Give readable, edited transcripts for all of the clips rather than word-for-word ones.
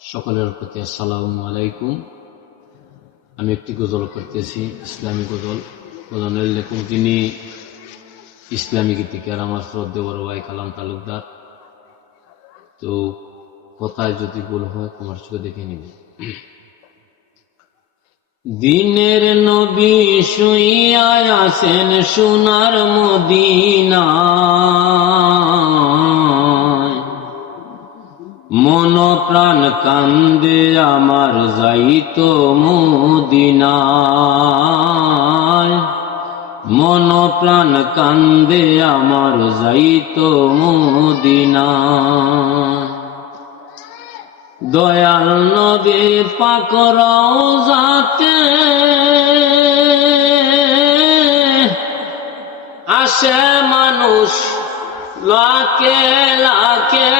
সকলের প্রতি আসসালামু আলাইকুম। আমি একটি গজল করতেছি, ইসলামী গজল। গজলের লেখক যিনি ইসলামী গীতিকার আমার শ্রদ্ধেয় বড় ভাই কালাম তালুকদার। তো কথায় যদি ভুল হয় তোমার চোখে দেখে নিবে। দিনের নবী শুইয়া আছেন সোনার মদিনায়, মন প্রাণ কান্দে আমার যাইতো মদিনায়, মন প্রাণ কান্দে আমার যাইতো মদিনায়। দয়াল নবী পাক রওজাতে আসে মানুষ লাখে লাখে,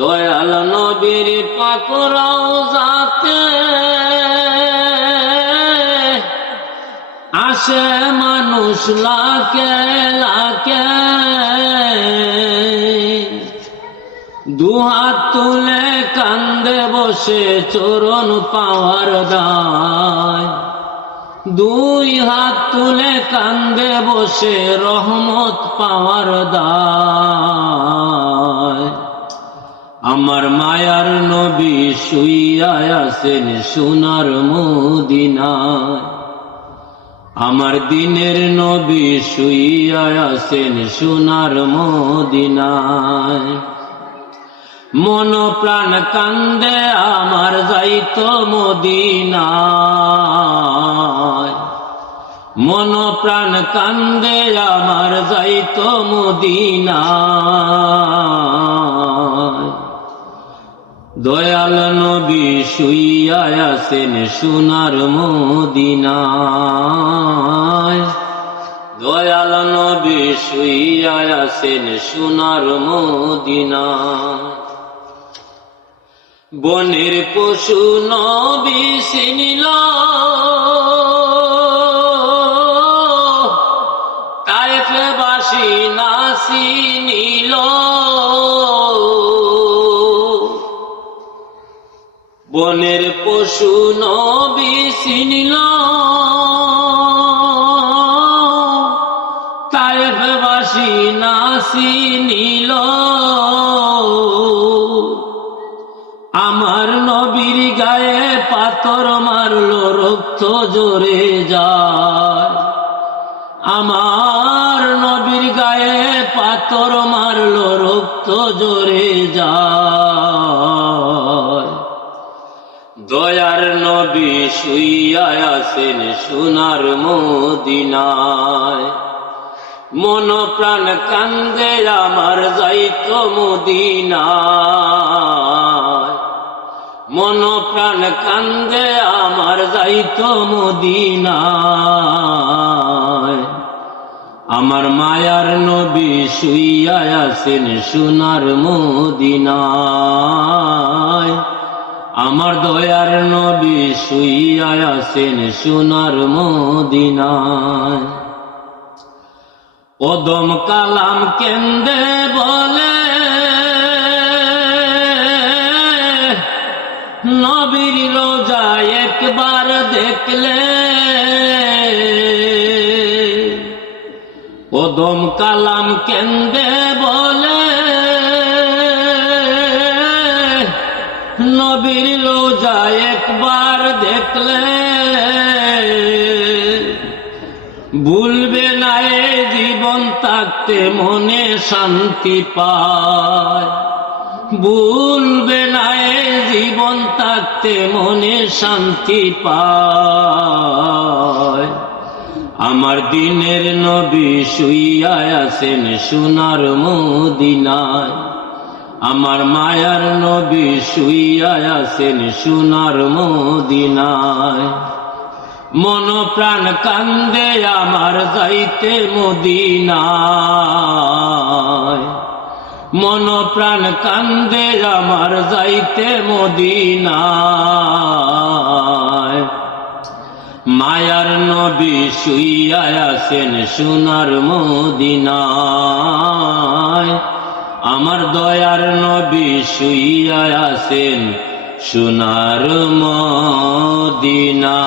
দয়াল নবীর পাক রওজাতে আসে মানুষ লাখে লাখে। দুহাত তুলে কান্দে বসে চরণ পাওয়ার দায়, দুই হাত তুলে কান্দে বসে রহমত পাওয়ার দায়। আমার মায়ার নবী শুইয়া আছেন সোনার মদিনায়, আমার দিনের নবী শুইয়া আছেন সোনার মদিনায়। মন প্রাণ কান্দে আমার যাইতো মদিনায়, মন প্রাণ কান্দে আমার যাইতো মদিনায়। দয়াল নবী শুইয়া আছেন সোনার মদিনায়, দয়াল নবী শুইয়া আছেন সোনার মদিনায়। বনের পশু নবী চিনিল, তায়েফবাসী না চিনিল। বনের পশু নবী চিনিল, তায়েফবাসী না চিনিল। আমার নবীর গায়ে পাথর মারলো রক্ত জোরে যায়, আমার নবীর গায়ে পাথর মারলো রক্ত জোরে যায়। দয়ার নবী শুইয়া আছেন সোনার মদিনায়, মন প্রাণ কান্দে আমার যাইতো মদিনায়, মন প্রাণ কান্দে আমার যাইতো মদিনায়। আমার মায়ার নবী শুইয়া আছেন সোনার মদিনায়, আমার দয়ার নবী শুইয়া আছেন সোনার মদিনায়। ওদম কালাম কেন্দে বলে নবীর রোজা একবার দেখলে, ওদম কালাম কেন্দে বলে নবীর রোজা একবার দেখলে। ভুলবে না এ জীবন থাকতে মনে শান্তি পায়, ভুলবে না এ জীবন থাকতে মনে শান্তি পায়। আমার দিনের নবী শুইয়া আছেন সোনার মদিনায়, আমার মায়ার নবী শুইয়া আছেন সোনার মদিনায়। মন প্রাণ কান্দে আমার যাইতে মদিনায়, মন প্রাণ কান্দে আমার যাইতে মদিনায়। মায়ার নবী শুইয়া আছেন সোনার মদিনায়, দয়ার নবী শুইয়া আছেন সোনার মদিনায়।